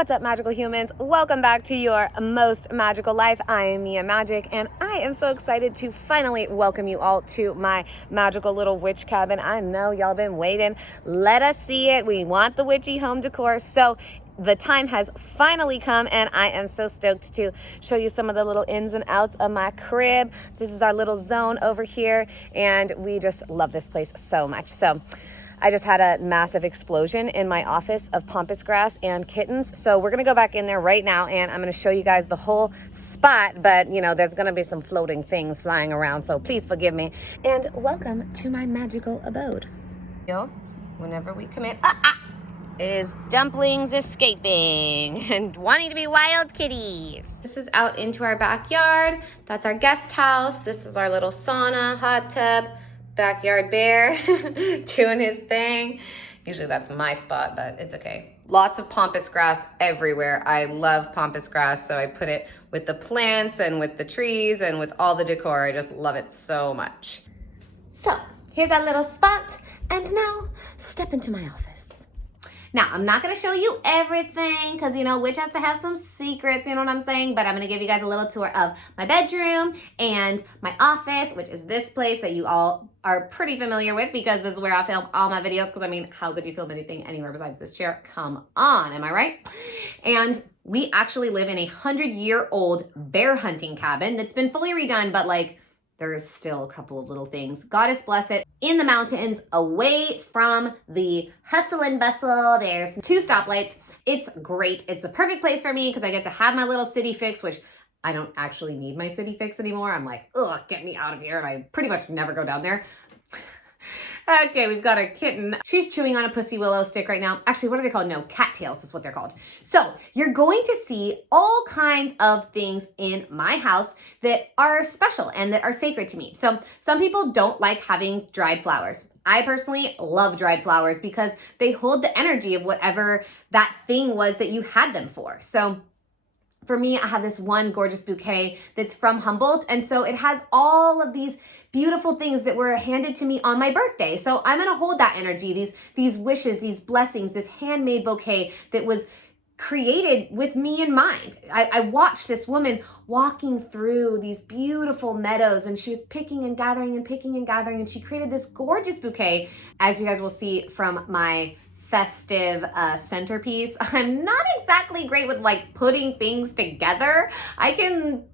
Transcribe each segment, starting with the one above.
What's up, magical humans? Welcome back to your most magical life. I am Mia Magic, and I am so excited to finally welcome you all to my magical little witch cabin. I know y'all been waiting. Let us see it. We want the witchy home decor. So the time has finally come, and I am so stoked to show you some of the little ins and outs of my crib. This is our little zone over here, and we just love this place so much. So I just had a massive explosion in my office of pampas grass and kittens. So we're gonna go back in there right now, and I'm gonna show you guys the whole spot, but you know, there's gonna be some floating things flying around, so please forgive me. And welcome to my magical abode. Whenever we come in, is dumplings escaping and wanting to be wild kitties. This is out into our backyard. That's our guest house. This is our little sauna, hot tub. Backyard bear doing his thing. Usually that's my spot, but it's okay. Lots of pampas grass everywhere. I love pampas grass, so I put it with the plants and with the trees and with all the decor. I just love it so much. So here's our little spot, and now step into my office. Now, I'm not going to show you everything because, you know, witch has to have some secrets, you know what I'm saying? But I'm going to give you guys a little tour of my bedroom and my office, which is this place that you all are pretty familiar with because this is where I film all my videos. Because, I mean, how could you film anything anywhere besides this chair? Come on, am I right? And we actually live in a 100-year-old bear hunting cabin that's been fully redone, but like, there's still a couple of little things. Goddess bless it. In the mountains, away from the hustle and bustle. There's 2 stoplights. It's great. It's the perfect place for me because I get to have my little city fix, which I don't actually need my city fix anymore. I'm like, ugh, get me out of here. And I pretty much never go down there. Okay, we've got a kitten. She's chewing on a pussy willow stick right now. Actually, what are they called? No, cattails is what they're called. So you're going to see all kinds of things in my house that are special and that are sacred to me. So some people don't like having dried flowers. I personally love dried flowers because they hold the energy of whatever that thing was that you had them for. So for me, I have this one gorgeous bouquet that's from Humboldt. And so it has all of these beautiful things that were handed to me on my birthday. So I'm gonna hold that energy, these wishes, these blessings, this handmade bouquet that was created with me in mind. I watched this woman walking through these beautiful meadows, and she was picking and gathering and picking and gathering, and she created this gorgeous bouquet, as you guys will see from my festive centerpiece. I'm not exactly great with like putting things together. I can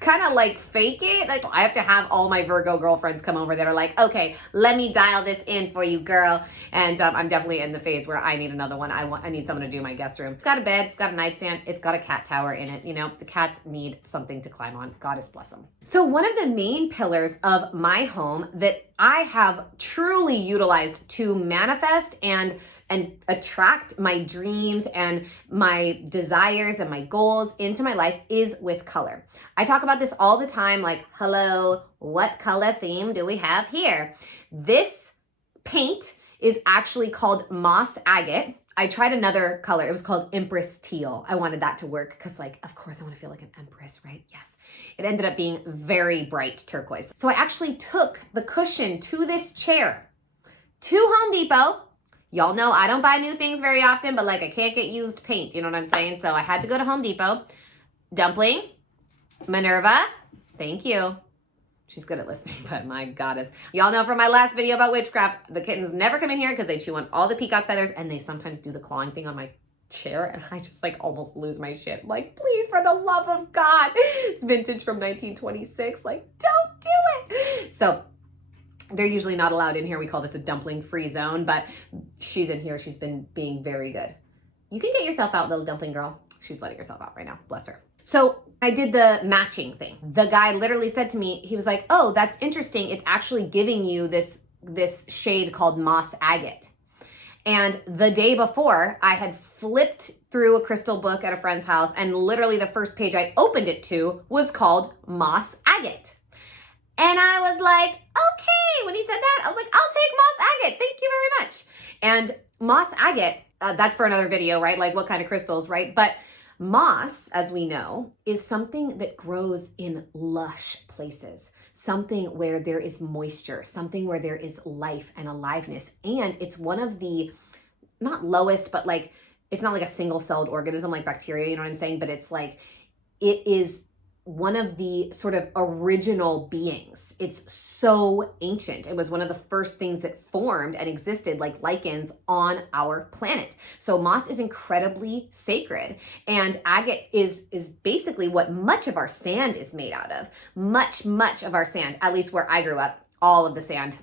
kind of like fake it. Like, I have to have all my Virgo girlfriends come over that are like, okay, let me dial this in for you, girl. And I'm definitely in the phase where I need another one. I need someone to do my guest room. It's got a bed, it's got a nightstand, it's got a cat tower in it. You know, the cats need something to climb on. Goddess bless them. So one of the main pillars of my home that I have truly utilized to manifest and attract my dreams and my desires and my goals into my life is with color. I talk about this all the time, like, hello, what color theme do we have here? This paint is actually called moss agate. I tried another color. It was called Empress Teal. I wanted that to work because, like, of course I want to feel like an empress, right? Yes. It ended up being very bright turquoise. So I actually took the cushion to this chair to Home Depot. Y'all know I don't buy new things very often, but like I can't get used paint, you know what I'm saying? So I had to go to Home Depot. Dumpling, Minerva, thank you. She's good at listening, but my goddess. Y'all know from my last video about witchcraft, the kittens never come in here because they chew on all the peacock feathers, and they sometimes do the clawing thing on my chair, and I just like almost lose my shit. I'm like, please, for the love of God. It's vintage from 1926. Like, don't do it. So they're usually not allowed in here. We call this a dumpling free zone, but she's in here. She's been being very good. You can get yourself out, little dumpling girl. She's letting herself out right now. Bless her. So I did the matching thing. The guy literally said to me, he was like, oh, that's interesting. It's actually giving you this shade called moss agate. And the day before, I had flipped through a crystal book at a friend's house, and literally the first page I opened it to was called moss agate. And I was like, okay, when he said that, I was like, I'll take moss agate. Thank you very much. And moss agate, that's for another video, right? Like what kind of crystals, right? But moss, as we know, is something that grows in lush places, something where there is moisture, something where there is life and aliveness. And it's one of the, not lowest, but like it's not like a single-celled organism like bacteria, you know what I'm saying? But it's like, it is one of the sort of original beings. It's so ancient. It was one of the first things that formed and existed like lichens on our planet. So moss is incredibly sacred, and agate is basically what much of our sand is made out of. Much of our sand, at least where I grew up, all of the sand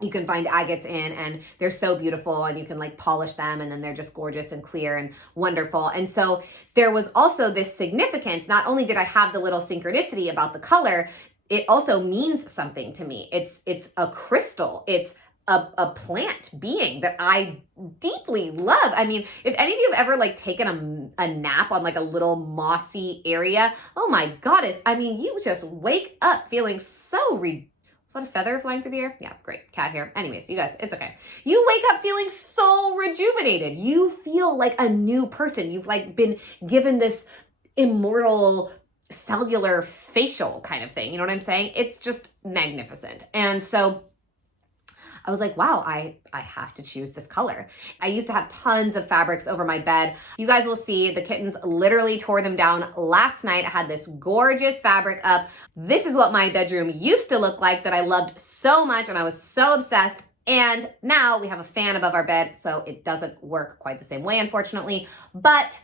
you can find agates in, and they're so beautiful, and you can like polish them, and then they're just gorgeous and clear and wonderful. And so there was also this significance. Not only did I have the little synchronicity about the color, it also means something to me. It's a crystal. It's a plant being that I deeply love. I mean, if any of you have ever like taken a nap on like a little mossy area, oh my goddess. I mean, you just wake up feeling so is that a feather flying through the air? Yeah, great. Cat hair. Anyways, you guys, it's okay. You wake up feeling so rejuvenated. You feel like a new person. You've like been given this immortal cellular facial kind of thing. You know what I'm saying? It's just magnificent. And so I was like, wow, I have to choose this color. I used to have tons of fabrics over my bed. You guys will see the kittens literally tore them down last night. I had this gorgeous fabric up. This is what my bedroom used to look like that I loved so much, and I was so obsessed. And now we have a fan above our bed, so it doesn't work quite the same way, unfortunately. But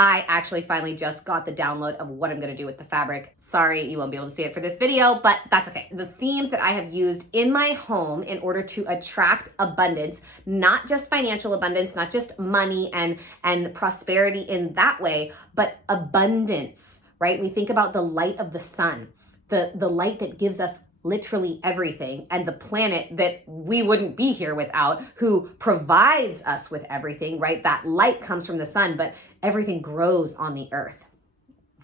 I actually finally just got the download of what I'm gonna do with the fabric. Sorry, you won't be able to see it for this video, but that's okay. The themes that I have used in my home in order to attract abundance, not just financial abundance, not just money and prosperity in that way, but abundance, right? We think about the light of the sun, the light that gives us literally everything, and the planet that we wouldn't be here without, who provides us with everything, right? That light comes from the sun, but everything grows on the earth,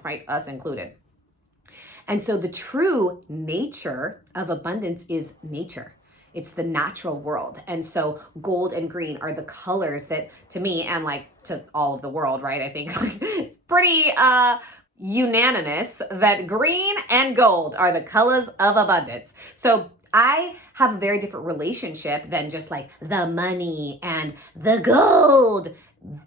right? Us included. And so the true nature of abundance is nature. It's the natural world. And so gold and green are the colors that, to me, and like to all of the world, right? I think it's pretty unanimous that green and gold are the colors of abundance. So I have a very different relationship than just like the money and the gold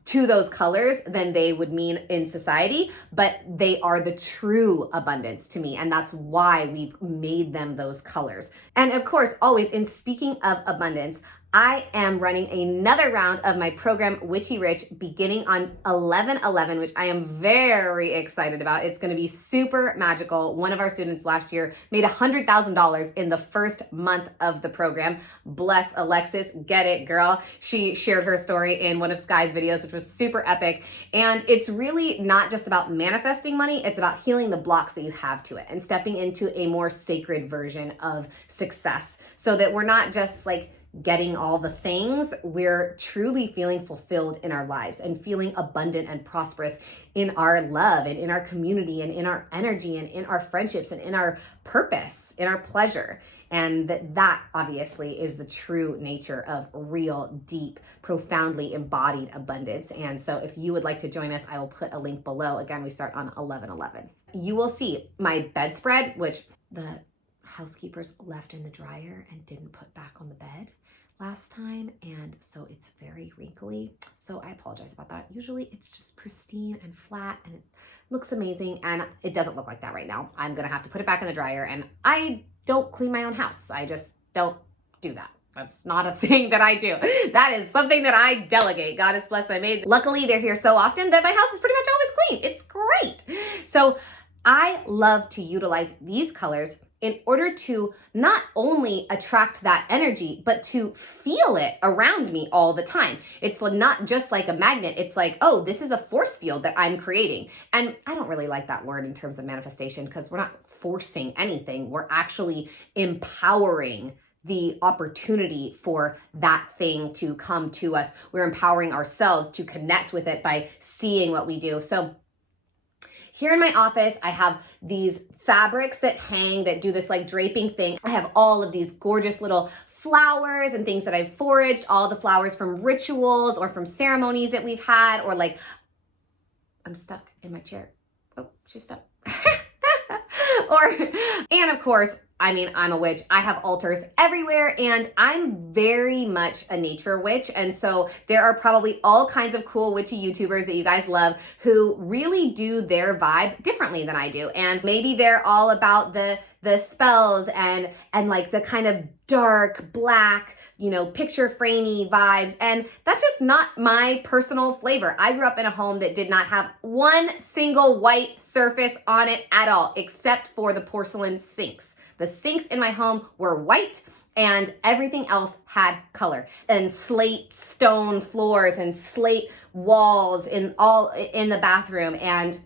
to those colors than they would mean in society, but they are the true abundance to me. And that's why we've made them those colors. And of course, always in speaking of abundance, I am running another round of my program, Witchy Rich, beginning on 11/11, which I am very excited about. It's going to be super magical. One of our students last year made $100,000 in the first month of the program. Bless Alexis. Get it, girl. She shared her story in one of Sky's videos, which was super epic. And it's really not just about manifesting money. It's about healing the blocks that you have to it and stepping into a more sacred version of success, so that we're not just like getting all the things, we're truly feeling fulfilled in our lives and feeling abundant and prosperous in our love and in our community and in our energy and in our friendships and in our purpose, in our pleasure. And that obviously is the true nature of real, deep, profoundly embodied abundance. And so if you would like to join us, I will put a link below. Again, we start on 11/11. You will see my bedspread, which the housekeepers left in the dryer and didn't put back on the bed last time, and so it's very wrinkly, so I apologize about that. Usually it's just pristine and flat and it looks amazing, and it doesn't look like that right now. I'm gonna have to put it back in the dryer, and I don't clean my own house. I just don't do that. That's not a thing that I do. That is something that I delegate. God has blessed my maids. Luckily, they're here so often that my house is pretty much always clean. It's great. So I love to utilize these colors in order to not only attract that energy, but to feel it around me all the time. It's not just like a magnet. It's like, oh, this is a force field that I'm creating. And I don't really like that word in terms of manifestation, because we're not forcing anything. We're actually empowering the opportunity for that thing to come to us. We're empowering ourselves to connect with it by seeing what we do. So here in my office, I have these fabrics that hang, that do this like draping thing. I have all of these gorgeous little flowers and things that I've foraged, all the flowers from rituals or from ceremonies that we've had, or like, I'm stuck in my chair. Oh, she's stuck. And of course, I mean, I'm a witch. I have altars everywhere, and I'm very much a nature witch. And so there are probably all kinds of cool witchy YouTubers that you guys love who really do their vibe differently than I do. And maybe they're all about the spells and like the kind of dark black, you know, picture framey vibes. And that's just not my personal flavor. I grew up in a home that did not have one single white surface on it at all, except for the porcelain sinks. The sinks in my home were white and everything else had color, and slate stone floors and slate walls in the bathroom, and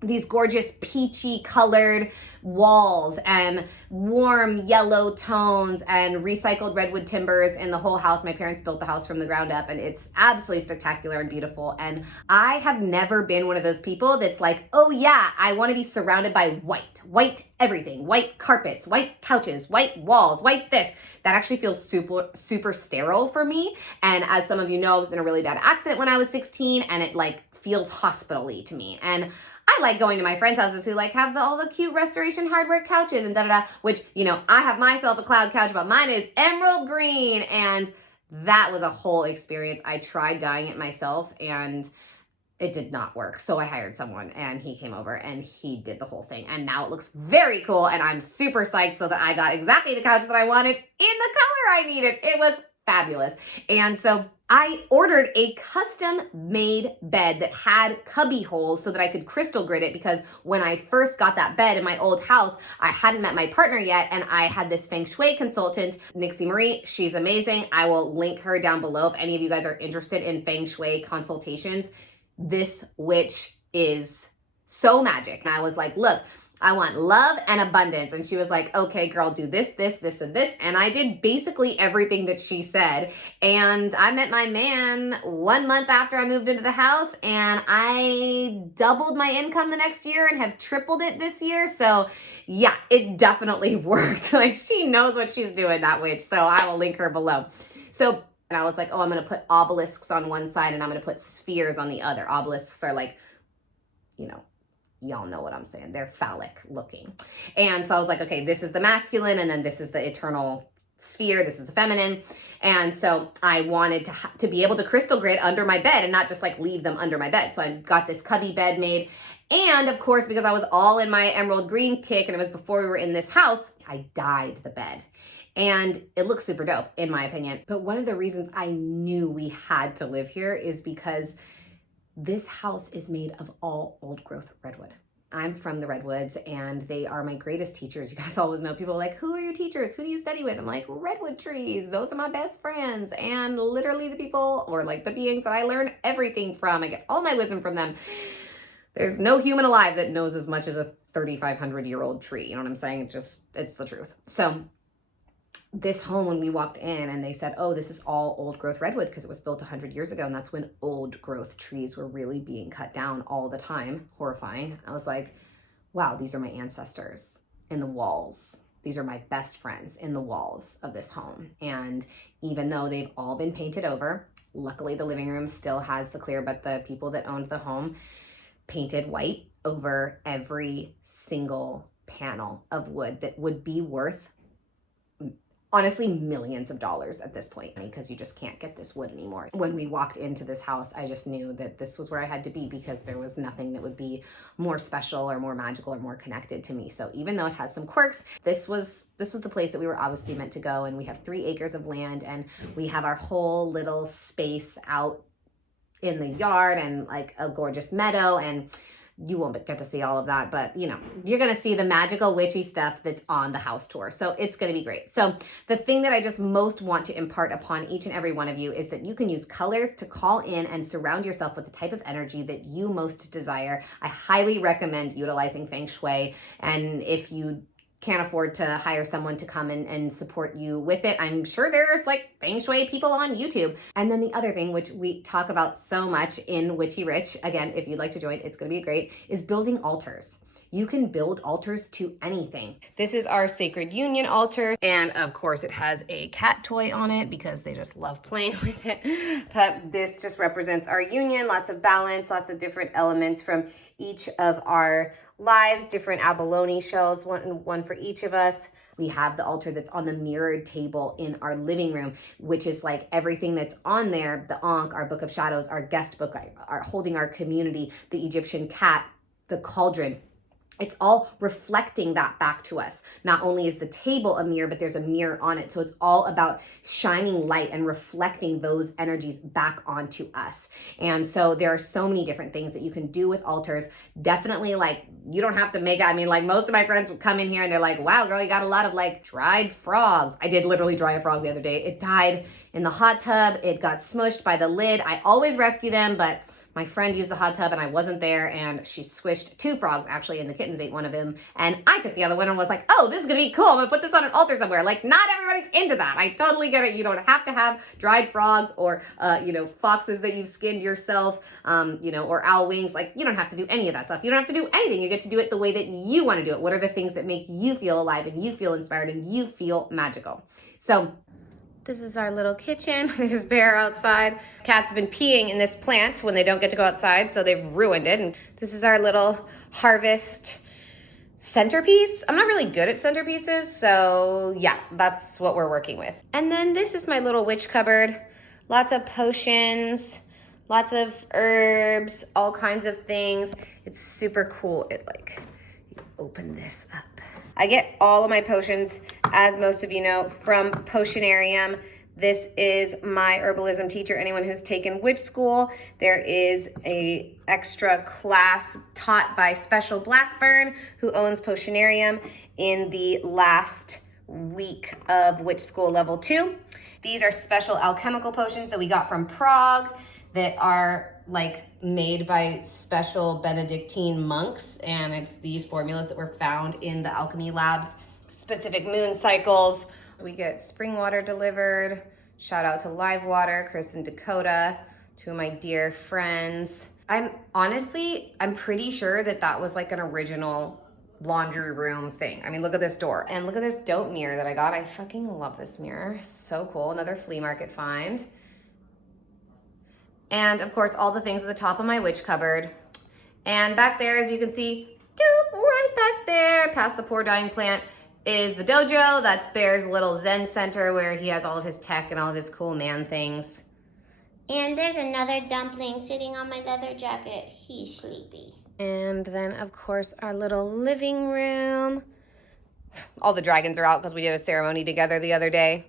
these gorgeous peachy colored walls and warm yellow tones and recycled redwood timbers in the whole house. My parents built the house from the ground up, and it's absolutely spectacular and beautiful. And I have never been one of those people that's like, oh yeah, I want to be surrounded by white everything, white carpets, white couches, white walls, white this. That actually feels super sterile for me. And as some of you know, I was in a really bad accident when I was 16, and it like feels hospital-y to me. And I like going to my friends' houses who like have all the cute restoration hardware couches and which, you know, I have myself a cloud couch, but mine is emerald green. And that was a whole experience. I tried dyeing it myself and it did not work. So I hired someone and he came over and he did the whole thing. And now it looks very cool. And I'm super psyched so that I got exactly the couch that I wanted in the color I needed. It was fabulous. And so I ordered a custom made bed that had cubby holes so that I could crystal grid it, because when I first got that bed in my old house, I hadn't met my partner yet, and I had this feng shui consultant, Nixie Marie. She's amazing. I will link her down below if any of you guys are interested in feng shui consultations. This witch is so magic. And I was like, look, I want love and abundance. And she was like, okay, girl, do this, and this. And I did basically everything that she said. And I met my man 1 month after I moved into the house, and I doubled my income the next year and have tripled it this year. So yeah, it definitely worked. Like, she knows what she's doing, that witch. So I will link her below. So, and I was like, oh, I'm going to put obelisks on one side and I'm going to put spheres on the other. Obelisks are like, you know, y'all know what I'm saying. They're phallic looking. And so I was like, okay, this is the masculine, and then this is the eternal sphere. This is the feminine. And so I wanted to be able to crystal grid under my bed and not just like leave them under my bed. So I got this cubby bed made. And of course, because I was all in my emerald green kick and it was before we were in this house, I dyed the bed. And it looks super dope in my opinion. But one of the reasons I knew we had to live here is because this house is made of all old growth redwood. I'm from the redwoods and they are my greatest teachers. You guys always know, people are like, who are your teachers? Who do you study with? I'm like, redwood trees. Those are my best friends. And literally the people, or like the beings that I learn everything from. I get all my wisdom from them. There's no human alive that knows as much as a 3,500-year-old tree. You know what I'm saying? It's the truth. So this home, when we walked in and they said, oh, this is all old growth redwood because it was built 100 years ago. And that's when old growth trees were really being cut down all the time. Horrifying. I was like, wow, these are my ancestors in the walls. These are my best friends in the walls of this home. And even though they've all been painted over, luckily the living room still has the clear, but the people that owned the home painted white over every single panel of wood that would be worth honestly millions of dollars at this point, because you just can't get this wood anymore. When we walked into this house, I just knew that this was where I had to be, because there was nothing that would be more special or more magical or more connected to me. So even though it has some quirks, this was the place that we were obviously meant to go. And we have 3 acres of land, and we have our whole little space out in the yard and like a gorgeous meadow, and you won't get to see all of that, but you know, you're going to see the magical witchy stuff that's on the house tour. So it's going to be great. So the thing that I just most want to impart upon each and every one of you is that you can use colors to call in and surround yourself with the type of energy that you most desire. I highly recommend utilizing feng shui. And if you can't afford to hire someone to come and support you with it, I'm sure there's like feng shui people on YouTube. And then the other thing, which we talk about so much in Witchy Rich, again, if you'd like to join, it's going to be great, is building altars. You can build altars to anything. This is our Sacred Union altar. And of course it has a cat toy on it because they just love playing with it. But this just represents our union, lots of balance, lots of different elements from each of our lives, different abalone shells, one for each of us. We have the altar that's on the mirrored table in our living room, which is like everything that's on there, the Ankh, our Book of Shadows, our guest book, our holding our community, the Egyptian cat, the cauldron. It's all reflecting that back to us. Not only is the table a mirror, but there's a mirror on it. So it's all about shining light and reflecting those energies back onto us. And so there are so many different things that you can do with altars. Definitely, like, you don't have to make it. I mean, like, most of my friends would come in here and they're like, wow, girl, you got a lot of like dried frogs. I did literally dry a frog the other day. It died in the hot tub. It got smushed by the lid. I always rescue them, but my friend used the hot tub and I wasn't there, and she squished 2 frogs actually, and the kittens ate one of them. And I took the other one and was like, oh, this is gonna be cool. I'm gonna put this on an altar somewhere. Like, not everybody's into that. I totally get it. You don't have to have dried frogs or, foxes that you've skinned yourself, or owl wings. Like, you don't have to do any of that stuff. You don't have to do anything. You get to do it the way that you wanna do it. What are the things that make you feel alive and you feel inspired and you feel magical? So this is our little kitchen. There's Bear outside. Cats have been peeing in this plant when they don't get to go outside, so they've ruined it. And this is our little harvest centerpiece. I'm not really good at centerpieces, so yeah, that's what we're working with. And then this is my little witch cupboard. Lots of potions, lots of herbs, all kinds of things. It's super cool. You open this up. I get all of my potions, as most of you know, from Potionarium. This is my herbalism teacher. Anyone who's taken witch school, there is a extra class taught by Special Blackburn, who owns Potionarium, in the last week of witch school level 2. These are special alchemical potions that we got from Prague that are like made by special Benedictine monks, and it's these formulas that were found in the alchemy labs. Specific moon cycles. We get spring water delivered. Shout out to Live Water, Chris and Dakota, 2 of my dear friends. I'm pretty sure that was like an original laundry room thing. I mean, look at this door, and look at this dope mirror that I got. I fucking love this mirror. So cool. Another flea market find. And of course, all the things at the top of my witch cupboard. And back there, as you can see, right back there, past the poor dying plant, is the dojo. That's Bear's little Zen center where he has all of his tech and all of his cool man things. And there's another dumpling sitting on my leather jacket. He's sleepy. And then, of course, our little living room. All the dragons are out because we did a ceremony together the other day.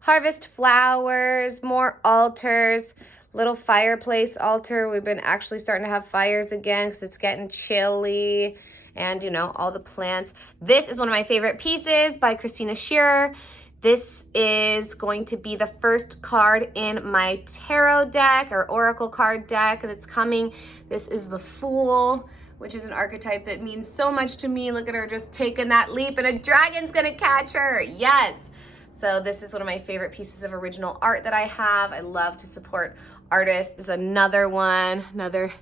Harvest flowers, more altars. Little fireplace altar. We've been actually starting to have fires again because it's getting chilly, and all the plants. This is one of my favorite pieces by Christina Shearer. This is going to be the first card in my tarot deck or oracle card deck that's coming. This is the Fool, which is an archetype that means so much to me. Look at her just taking that leap, and a dragon's gonna catch her. Yes. So this is one of my favorite pieces of original art that I have. I love to support artists. This is another one, another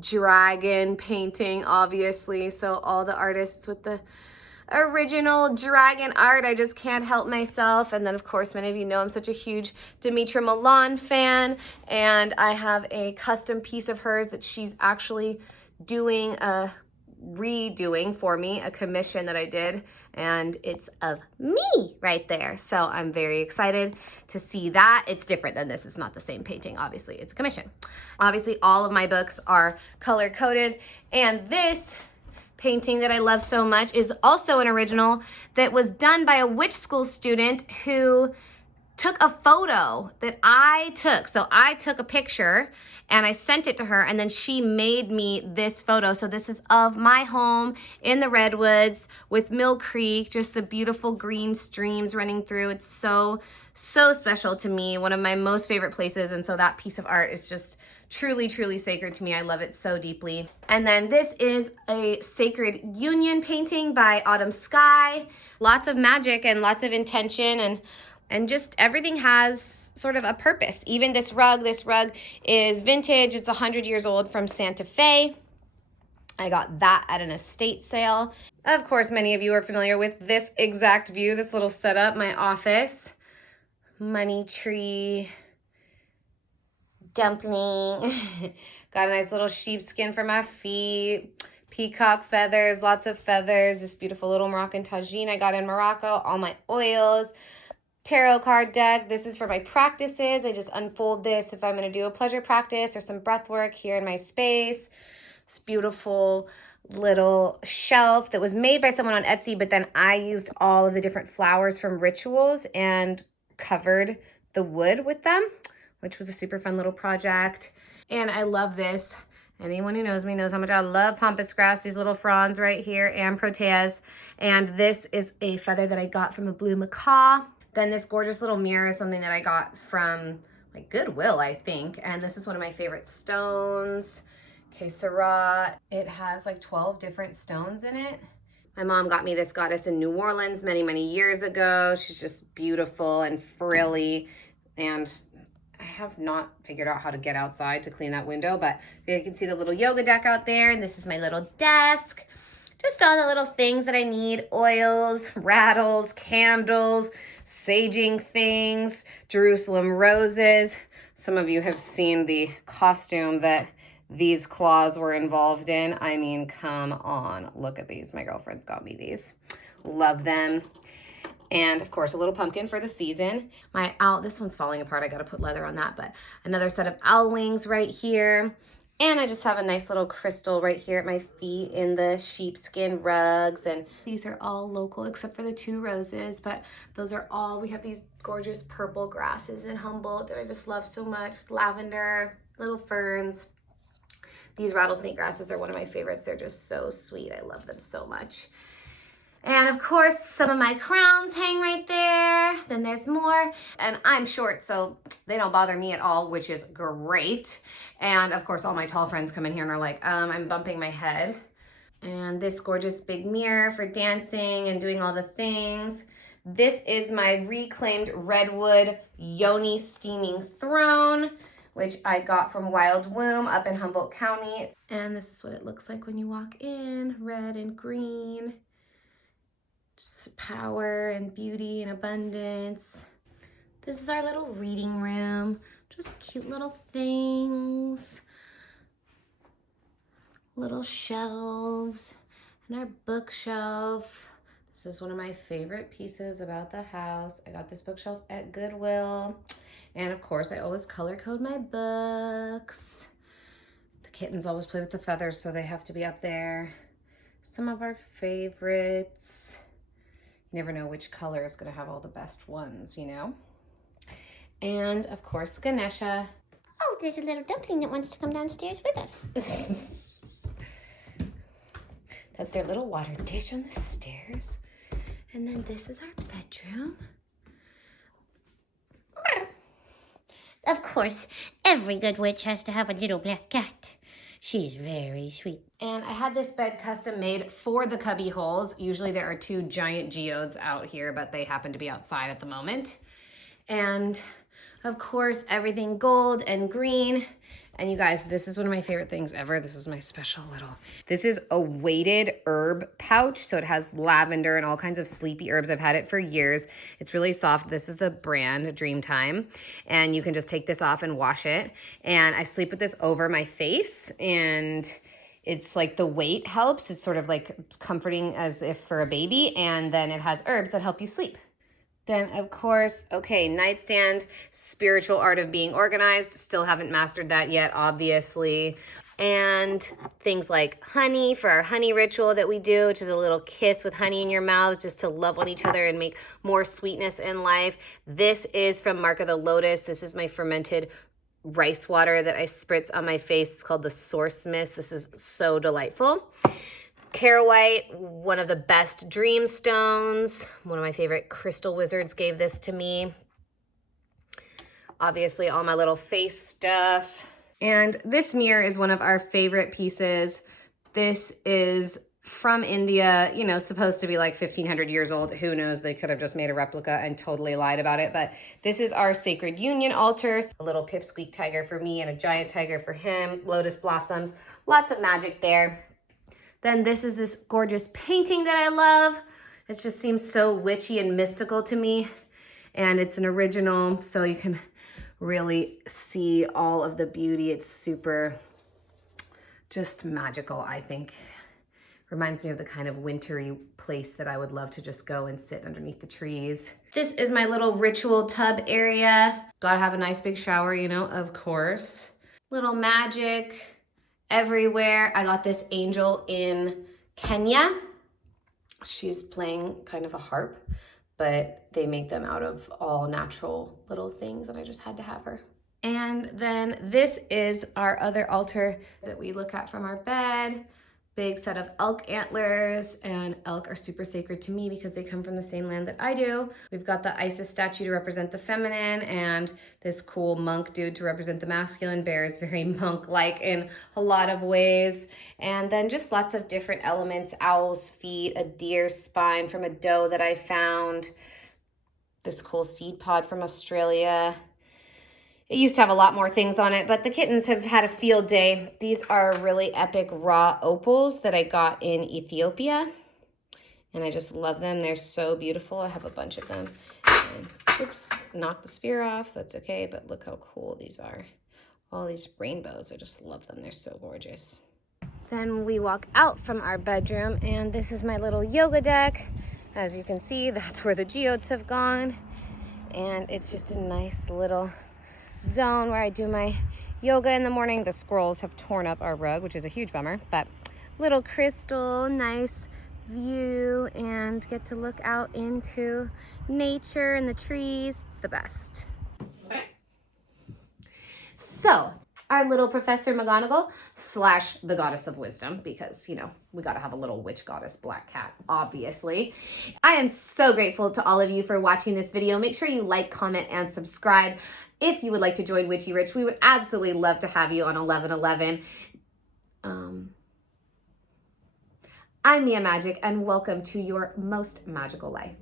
dragon painting, obviously. So all the artists with the original dragon art, I just can't help myself. And then, of course, many of you know I'm such a huge Dimitra Milan fan, and I have a custom piece of hers that she's actually redoing for me, a commission that I did, and it's of me right there. So I'm very excited to see that. It's different than this. It's not the same painting. Obviously, it's a commission. Obviously, all of my books are color coded, and this painting that I love so much is also an original that was done by a witch school student who took a photo that I took. So I took a picture and I sent it to her, and then she made me this photo. So this is of my home in the Redwoods with Mill Creek, just the beautiful green streams running through. It's so, so special to me. One of my most favorite places. And so that piece of art is just truly, truly sacred to me. I love it so deeply. And then this is a Sacred Union painting by Autumn Sky. Lots of magic and lots of intention, and just everything has sort of a purpose. Even this rug is vintage. It's 100 years old from Santa Fe. I got that at an estate sale. Of course, many of you are familiar with this exact view, this little setup, my office. Money tree, dumpling. Got a nice little sheepskin for my feet. Peacock feathers, lots of feathers. This beautiful little Moroccan tagine I got in Morocco. All my oils. Tarot card deck. This is for my practices. I just unfold this if I'm going to do a pleasure practice or some breath work here in my space. This beautiful little shelf that was made by someone on Etsy, but then I used all of the different flowers from rituals and covered the wood with them, which was a super fun little project. And I love this. Anyone who knows me knows how much I love pampas grass, these little fronds right here, and proteas. And this is a feather that I got from a blue macaw. Then this gorgeous little mirror is something that I got from like Goodwill, I think. And this is one of my favorite stones. Que Sera. It has like 12 different stones in it. My mom got me this goddess in New Orleans many, many years ago. She's just beautiful and frilly. And I have not figured out how to get outside to clean that window, but you can see the little yoga deck out there. And this is my little desk. Just all the little things that I need. Oils, rattles, candles, saging things, Jerusalem roses. Some of you have seen the costume that these claws were involved in. I mean, come on. Look at these. My girlfriend's got me these. Love them. And of course, a little pumpkin for the season. My owl, this one's falling apart. I got to put leather on that, but another set of owl wings right here. And I just have a nice little crystal right here at my feet in the sheepskin rugs. And these are all local except for the 2 roses, but those are all, we have these gorgeous purple grasses in Humboldt that I just love so much. Lavender, little ferns. These rattlesnake grasses are one of my favorites. They're just so sweet. I love them so much. And of course, some of my crowns hang right there. Then there's more. And I'm short, so they don't bother me at all, which is great. And of course, all my tall friends come in here and are like, I'm bumping my head. And this gorgeous big mirror for dancing and doing all the things. This is my reclaimed redwood yoni steaming throne, which I got from Wild Womb up in Humboldt County. And this is what it looks like when you walk in, red and green. Just power and beauty and abundance. This is our little reading room. Just cute little things. Little shelves and our bookshelf. This is one of my favorite pieces about the house. I got this bookshelf at Goodwill. And of course, I always color code my books. The kittens always play with the feathers, so they have to be up there. Some of our favorites. You never know which color is going to have all the best ones, you know? And of course, Ganesha. Oh, there's a little dumpling that wants to come downstairs with us. That's their little water dish on the stairs. And then this is our bedroom. Of course, every good witch has to have a little black cat. She's very sweet. And I had this bed custom made for the cubby holes. Usually there are 2 giant geodes out here, but they happen to be outside at the moment. And of course, everything gold and green. And you guys, this is one of my favorite things ever. This is my special little, this is a weighted herb pouch. So it has lavender and all kinds of sleepy herbs. I've had it for years. It's really soft. This is the brand Dreamtime. And you can just take this off and wash it. And I sleep with this over my face, and it's like the weight helps. It's sort of like comforting as if for a baby. And then it has herbs that help you sleep. Then, of course, okay, nightstand, spiritual art of being organized. Still haven't mastered that yet, obviously. And things like honey for our honey ritual that we do, which is a little kiss with honey in your mouth just to love on each other and make more sweetness in life. This is from Mark of the Lotus. This is my fermented rice water that I spritz on my face. It's called the Source Mist. This is so delightful. Carolite, one of the best dream stones. One of my favorite crystal wizards gave this to me. Obviously, all my little face stuff. And this mirror is one of our favorite pieces. This is from India, you know, supposed to be like 1,500 years old. Who knows? They could have just made a replica and totally lied about it. But this is our sacred union altar. A little pipsqueak tiger for me and a giant tiger for him. Lotus blossoms. Lots of magic there. Then this is this gorgeous painting that I love. It just seems so witchy and mystical to me. And it's an original, so you can really see all of the beauty. It's super just magical, I think. Reminds me of the kind of wintry place that I would love to just go and sit underneath the trees. This is my little ritual tub area. Gotta have a nice big shower, you know, of course. Little magic everywhere. I got this angel in Kenya. She's playing kind of a harp, but they make them out of all natural little things, and I just had to have her. And then this is our other altar that we look at from our bed. Big set of elk antlers, and elk are super sacred to me because they come from the same land that I do. We've got the Isis statue to represent the feminine, and this cool monk dude to represent the masculine. Bear is very monk-like in a lot of ways. And then just lots of different elements, owl's feet, a deer's spine from a doe that I found, this cool seed pod from Australia. It used to have a lot more things on it, but the kittens have had a field day. These are really epic raw opals that I got in Ethiopia, and I just love them. They're so beautiful. I have a bunch of them. And, oops, knocked the spear off. That's okay, but look how cool these are. All these rainbows. I just love them. They're so gorgeous. Then we walk out from our bedroom, and this is my little yoga deck. As you can see, that's where the geodes have gone, and it's just a nice little zone where I do my yoga in the morning. The squirrels have torn up our rug, which is a huge bummer, but little crystal, nice view, and get to look out into nature and the trees. It's the best. Okay. So, our little Professor McGonagall / the Goddess of Wisdom, because, you know, we got to have a little witch goddess black cat, obviously. I am so grateful to all of you for watching this video. Make sure you like, comment, and subscribe. If you would like to join Witchy Rich, we would absolutely love to have you on 1111. I'm Mia Magic, and welcome to your most magical life.